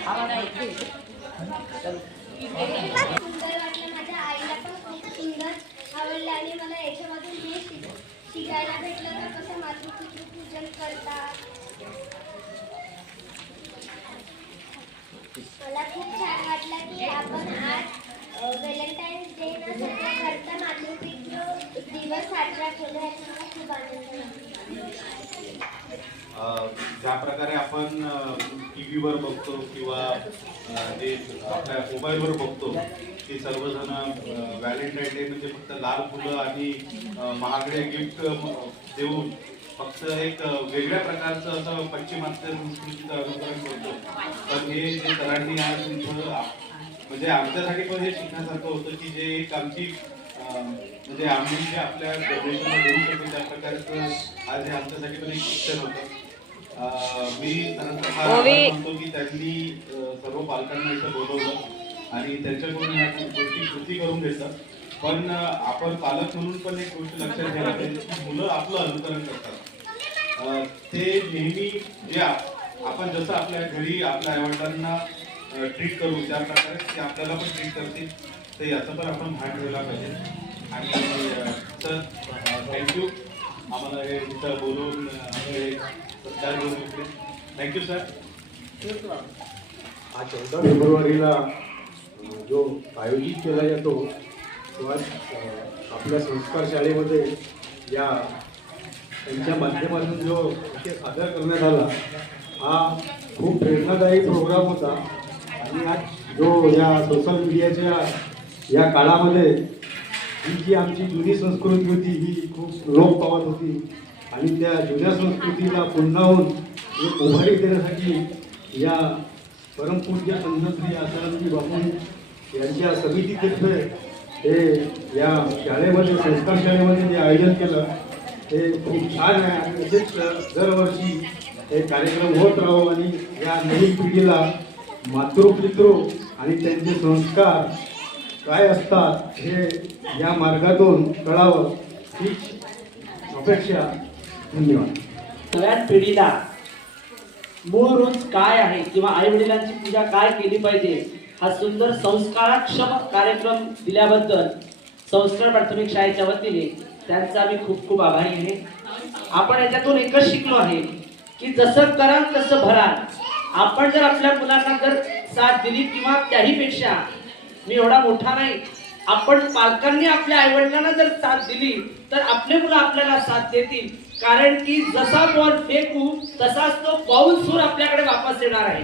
सुंदर वाटलं, माझ्या आईला पण खूप सुंदर आवडलं आणि मला याच्यामधून हे शिकायला भेटलं तर कसं मातृपितृ पूजन करतात. मला खूप छान वाटलं की आपण आज व्हॅलेंटाईन्स डे ना सगळं करता मातृपितृ दिवस साजरा केला, याचा मला खूप आनंद झाला. ज्या प्रकारे आपण टीव्हीवर बघतो किंवा जे आपल्या मोबाईलवर बघतो की सर्वजण व्हॅलेंटाईन डे म्हणजे फक्त लाल फुलं आणि महागडे गिफ्ट देऊन फक्त एक वेगळ्या प्रकारचं असं पश्चिमात्य संस्कृतीचं अनुकरण करतो. पण हे जे सरांनी आज म्हणजे आमच्यासाठी पण हे शिकण्यासारखं होतं की जे एक आमची म्हणजे आम्ही जे आपल्या जनरेशनला देऊ शकतो त्या प्रकारचं आज हे आमच्यासाठी पण एक शिक्षण होतं. मी सरांचा फार आभार मानतो की त्यांनी सर्व पालकांना इथं बोलवलं आणि त्यांच्याकडून ह्या गोष्टी कृती करून घेतात. पण आपण पालक म्हणून पण एक गोष्ट लक्षात घ्यायला पाहिजे की मुलं आपलं अनुकरण करतात. ते नेहमी जे आपण जसं आपल्या घरी आपल्या आईवडिलांना ट्रीट करू त्या प्रकारे ते आपल्याला पण ट्रीट करतील, तर याचं पण आपण भान ठेवला पाहिजे. आणि सर थँक्यू आम्हाला हे इथं बोलून सत्कार घेऊन घेतले. Thank you sir. हा 14 फेब्रुवारीला जो आयोजित केला जातो तो आज आपल्या संस्कार शाळेमध्ये या त्यांच्या माध्यमातून जो विषय सादर करण्यात आला हा खूप प्रेरणादायी प्रोग्राम होता. आणि आज जो या सोशल मीडियाच्या या काळामध्ये ही जी आमची जुनी संस्कृती होती ही खूप लोप पावत होती आणि त्या जुन्या संस्कृतीला पुन्हा होऊन एक उभारी देण्यासाठी या परमपूज्य श्री आसारामजी बापू यांच्या समितीतर्फे हे या शाळेमध्ये संस्कार शाळेमध्ये जे आयोजन केलं हे खूप छान आहे. आणि असेच दरवर्षी हे कार्यक्रम होत राहो आणि या नवीन पिढीला मातृपितृ आणि त्यांचे संस्कार काय असतात हे या मार्गातून कळावं हीच अपेक्षा. धन्यवाद. नव्या पिढीला मूळ रूप काय आहे किंवा आई वडिलांची पूजा काय केली पाहिजे हा सुंदर संस्कारक्षम कार्यक्रम दिल्याबद्दल संस्कार प्राथमिक शाळेच्या वतीने त्यांचा मी खूप खूप आभारी आहे. आपण याच्यातून एकच शिकलो आहे की जसं कराल तसं भराल. आपण जर आपल्या मुलांना जर साथ दिली किंवा त्याही पेक्षा मी एवढा मोठा नाही, आपण पालकांनी आपल्या आईवडिलांना जर साथ दिली तर आपले मुलं आपल्याला साथ देतील. कारण की जसा बॉल फेकू तसाच तो बाउल सूर आपल्याकडे वापस येणार आहे.